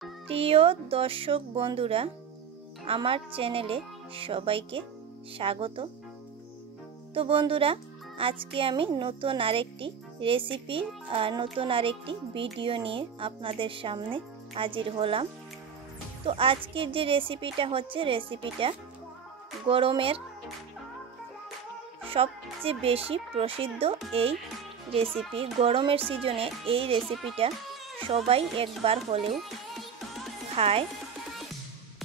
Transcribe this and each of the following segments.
প্রিয় দর্শক বন্ধুরা, আমার চ্যানেলে সবাইকে স্বাগত। তো বন্ধুরা, আজকে আমি নতুন আরেকটি রেসিপি আর নতুন আরেকটি ভিডিও নিয়ে আপনাদের সামনে হাজির হলাম। তো আজকের যে রেসিপিটা হচ্ছে, রেসিপিটা গরমের সবচেয়ে বেশি প্রসিদ্ধ এই রেসিপি। গরমের সিজনে এই রেসিপিটা সবাই একবার হলেও খায়।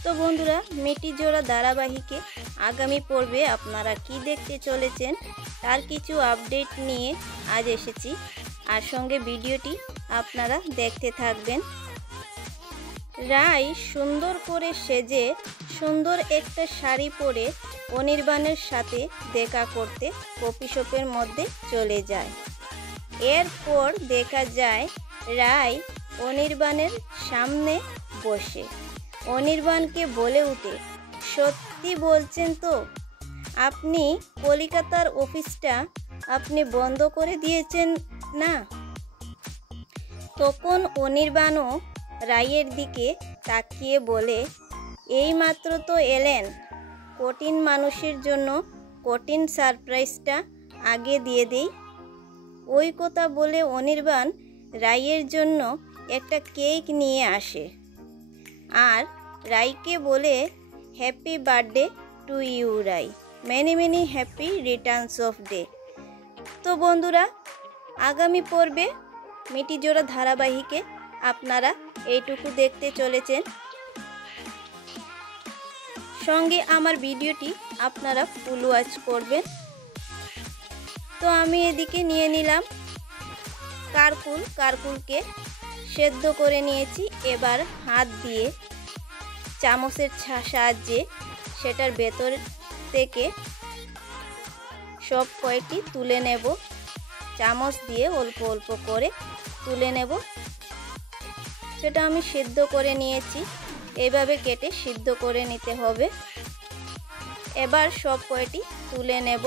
তো বন্ধুরা, মিটি জোড়া ধারাবাহিকে আগামী পর্বে আপনারা কি দেখতে চলেছেন তার কিছু আপডেট নিয়ে আজ এসেছি, আর সঙ্গে ভিডিওটি আপনারা দেখতে থাকবেন। রাই সুন্দর করে সেজে সুন্দর একটা শাড়ি পরে অনির্বাণের সাথে দেখা করতে কফি শপের মধ্যে চলে যায়। এরপর দেখা যায় রাই অনির্বাণের সামনে বসে অনির্বাণকে বলে ওঠে, সত্যি বলছেন তো, আপনি কলিকাতার অফিসটা আপনি বন্ধ করে দিয়েছেন না? তখন অনির্বাণও রায়ের দিকে তাকিয়ে বলে, এইমাত্র তো এলেন, কঠিন মানুষের জন্য কঠিন সারপ্রাইজটা আগে দিয়ে দেই। ওই কথা বলে অনির্বাণ রায়ের জন্য একটা কেক নিয়ে আসে আর রাইকে বলে, happy birthday to you Rai, many many happy returns of day. তো বন্ধুরা, আগামী পর্বে মিটি জোড়া ধারাবাহিকে আপনারা এইটুকু দেখতে চলেছেন। সঙ্গে আমার ভিডিওটি আপনারা ফুল ওয়াচ করবেন। তো আমি এদিকে নিয়ে নিলাম কারকুলকে সেদ্ধ করে নিয়েছি। এবার হাত দিয়ে চামচের সাহায্যে সেটার ভেতর থেকে সব কয়েকটি তুলে নেব। চামচ দিয়ে অল্প অল্প করে তুলে নেব। সেটা আমি সিদ্ধ করে নিয়েছি, এইভাবে কেটে সিদ্ধ করে নিতে হবে। এবার সব কয়টি তুলে নেব।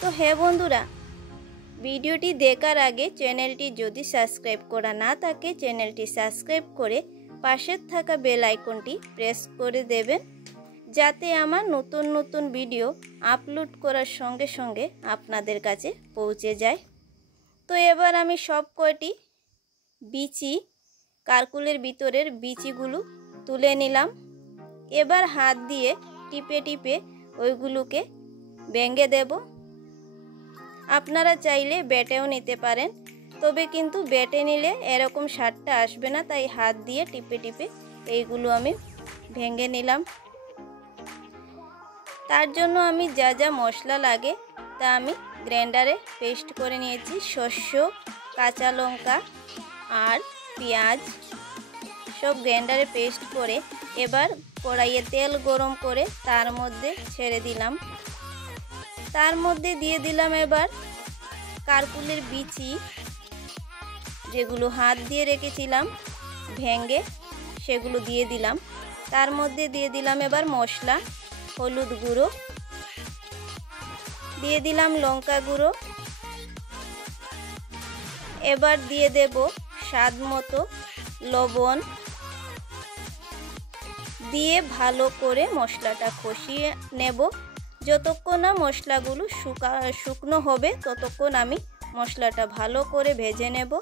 তো হ্যাঁ বন্ধুরা, ভিডিওটি দেখার আগে চ্যানেলটি যদি সাবস্ক্রাইব করা না থাকে, চ্যানেলটি সাবস্ক্রাইব করে পাশের থাকা বেল আইকনটি প্রেস করে দেবেন, যাতে আমার নতুন নতুন ভিডিও আপলোড করার সঙ্গে সঙ্গে আপনাদের কাছে পৌঁছে যায়। তো এবার আমি সব কয়টি বিচি, কারকুলের ভিতরের বিচিগুলো তুলে নিলাম। এবার হাত দিয়ে টিপে টিপে ওইগুলোকে ভেঙে দেব। আপনারা চাইলে বেটেও নিতে পারেন, তবে কিন্তু বেটে নিলে এরকম স্বাদটা আসবে না, তাই হাত দিয়ে টিপে টিপে এইগুলো আমি ভেঙে নিলাম। তার জন্য আমি যা যা মশলা লাগে তা আমি গ্রাইন্ডারে পেস্ট করে নিয়েছি। শস্য, কাঁচা লঙ্কা আর পেঁয়াজ সব গ্রাইন্ডারে পেস্ট করে এবার কড়াইয়ে তেল গরম করে তার মধ্যে ছেড়ে দিলাম। তার মধ্যে দিয়ে দিলাম এবার কারকুলের বিচি, যেগুলো হাত দিয়ে রেখেছিলাম ভেঙে, সেগুলো দিয়ে দিলাম। তার মধ্যে দিয়ে দিলাম এবার মশলা, হলুদ গুঁড়ো, দিয়ে দিলাম লঙ্কা গুঁড়ো, এবার দিয়ে দেব স্বাদ মতো লবণ, দিয়ে ভালো করে মশলাটা কষিয়ে নেব। যতক্ষণ না মশলাগুলো শুকনো হবে ততক্ষণ আমি মশলাটা ভালো করে ভেজে নেব।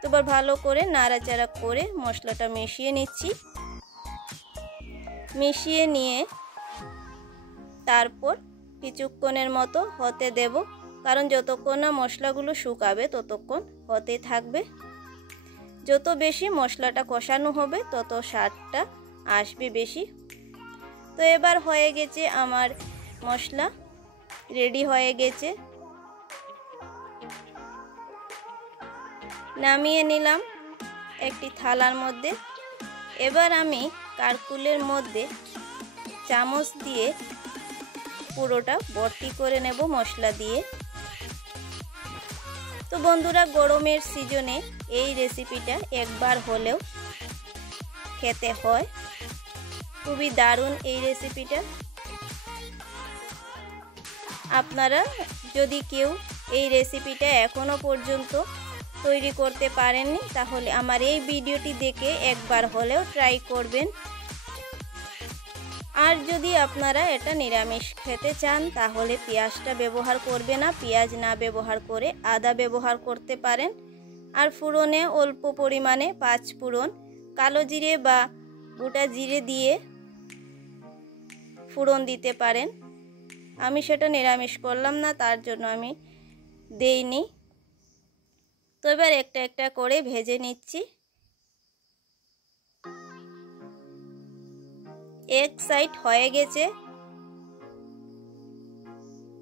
তো এবার ভালো করে নাড়াচাড়া করে মশলাটা মিশিয়ে নিচ্ছি। মিশিয়ে নিয়ে তারপর কিছুক্ষণের মতো হতে দেব, কারণ যতক্ষণ না মশলাগুলো শুকাবে ততক্ষণ হতে থাকবে। যত বেশি মশলাটা কষানো হবে তত স্বাদটা আসবে বেশি। তো এবার হয়ে গেছে আমার মশলা, রেডি হয়ে গেছে। নামিয়ে নিলাম একটি থালার মধ্যে। এবার আমি কারকুলের মধ্যে চামচ দিয়ে পুরোটা ভর্তি করে নেব মশলা দিয়ে। তো বন্ধুরা, গরমের সিজনে এই রেসিপিটা একবার হলেও খেতে হয়। খুবই দারুণ এই রেসিপিটা। আপনারা যদি কেউ এই রেসিপিটা এখনো পর্যন্ত তৈরি করতে পারেননি তাহলে আমার এই ভিডিওটি দেখে একবার হলেও ট্রাই করবেন। আর যদি আপনারা এটা নিরামিষ খেতে চান তাহলে পেঁয়াজটা ব্যবহার করবে না, পেঁয়াজ না ব্যবহার করে আদা ব্যবহার করতে পারেন। আর ফোড়নে অল্প পরিমাণে 5 ফোড়ন, কালো জিরে বা গোটা জিরে দিয়ে ফোড়ন দিতে পারেন। আমি সেটা নিরামিষ করলাম না, তার জন্য আমি দেইনি। তো এবার একটা একটা করে ভেজে নিচ্ছি। এক সাইড হয়ে গেছে,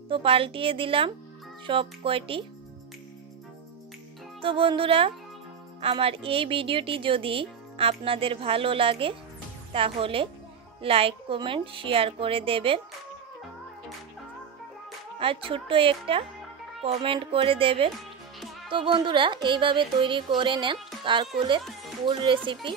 তো পাল্টিয়ে দিলাম সব কয়টি। তো বন্ধুরা, আমার এই ভিডিওটি যদি আপনাদের ভালো লাগে তাহলে লাইক, কমেন্ট, শেয়ার করে দেবেন আর ছোট্ট একটা কমেন্ট করে দেবেন। তো বন্ধুরা, এইভাবে তৈরি করে নেন কারকলের পুর রেসিপি।